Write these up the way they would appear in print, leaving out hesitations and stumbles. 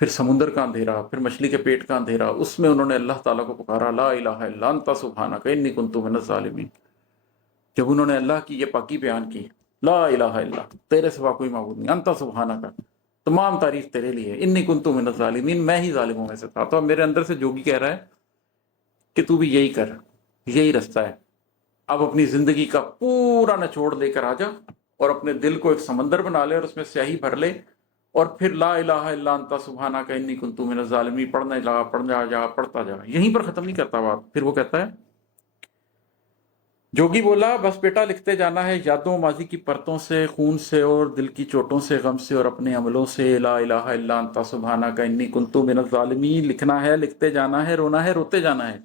پھر سمندر کا اندھیرا، پھر مچھلی کے پیٹ کا اندھیرا، اس میں انہوں نے اللہ تعالیٰ کو پکارا، لا الہ الا انت سبحانک انی کنت من الظالمین۔ جب انہوں نے اللہ کی یہ پاکی بیان کی، لا الہ الا، تیرے سوا کوئی معبود نہیں، انت سبحانک، تمام تعریف تیرے لیے، انی کنت من الظالمین، میں ہی ظالموں میں سے تھا۔ تو اب میرے اندر سے جوگی کہہ رہا ہے کہ تو بھی یہی کر، یہی رستہ ہے، اب اپنی زندگی کا پورا نچوڑ لے کر آ جا اور اپنے دل کو ایک سمندر بنا لے اور اس میں سیاہی بھر لے، اور پھر لا الہ الا انت سبحانک انی کنت من الظالمین پڑھنا جا پڑھتا جا۔ یہیں پر ختم نہیں کرتا بات، پھر وہ کہتا ہے، جوگی بولا بس بیٹا لکھتے جانا ہے، یادوں ماضی کی پرتوں سے، خون سے اور دل کی چوٹوں سے، غم سے اور اپنے عملوں سے، لا الہ الا انت سبحانک انی کنت من الظالمین لکھنا ہے، لکھتے جانا ہے، رونا ہے، روتے جانا ہے۔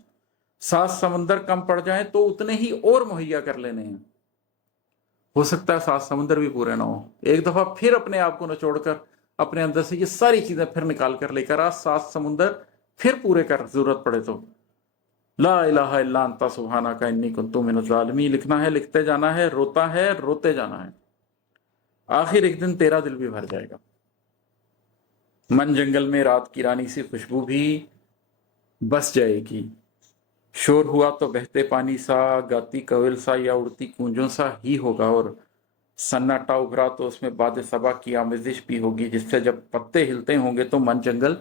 7 سمندر کم پڑ جائیں تو اتنے ہی اور مہیا کر لینے ہیں، ہو سکتا ہے 7 سمندر بھی پورے نہ ہو، ایک دفعہ پھر اپنے آپ کو نچوڑ کر اپنے اندر سے یہ ساری چیزیں پھر نکال کر لے کر آ، 7 سمندر پھر پورے کر، ضرورت پڑے تو۔ لا الہ الا انت سبحانک انی کنت من الظالمین لکھنا ہے، لکھتے جانا ہے، روتا ہے، روتے جانا ہے، آخر ایک دن تیرا دل بھی بھر جائے گا۔ من جنگل میں رات کی رانی سی خوشبو بھی بس جائے گی، شور ہوا تو بہتے پانی سا، گاتی کوئل سا یا اڑتی کونجوں سا ہی ہوگا، اور سناٹا ابھرا تو اس میں باد صبا کی آمیزش بھی ہوگی، جس سے جب پتے ہلتے ہوں گے تو من جنگل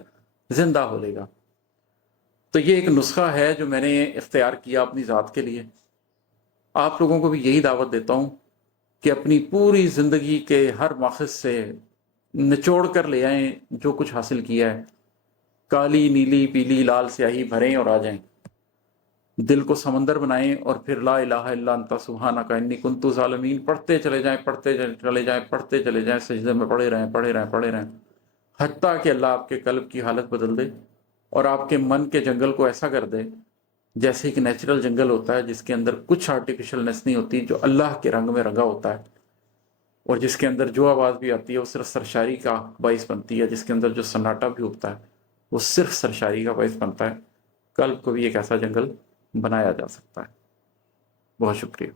زندہ ہو لے گا۔ تو یہ ایک نسخہ ہے جو میں نے اختیار کیا اپنی ذات کے لیے۔ آپ لوگوں کو بھی یہی دعوت دیتا ہوں کہ اپنی پوری زندگی کے ہر ماخذ سے نچوڑ کر لے آئیں جو کچھ حاصل کیا ہے، کالی نیلی پیلی لال سیاہی بھریں اور آ جائیں، دل کو سمندر بنائیں، اور پھر لا الہ الا انت سبحانک انی کنت ظالمین پڑھتے چلے جائیں، پڑھتے چلے جائیں، پڑھتے چلے جائیں، سجدے میں پڑھے رہیں، پڑھے رہیں، پڑھے رہیں، حتیٰ کہ اللہ آپ کے قلب کی حالت بدل دے اور آپ کے من کے جنگل کو ایسا کر دے جیسے ایک نیچرل جنگل ہوتا ہے، جس کے اندر کچھ آرٹیفیشلنس نہیں ہوتی، جو اللہ کے رنگ میں رنگا ہوتا ہے، اور جس کے اندر جو آواز بھی آتی ہے وہ صرف سرشاری کا باعث بنتی ہے، جس کے اندر جو سناٹا بھی اٹھتا ہے وہ صرف سرشاری کا باعث بنتا ہے۔ قلب کو بھی ایک ایسا جنگل بنایا جا سکتا ہے۔ بہت شکریہ۔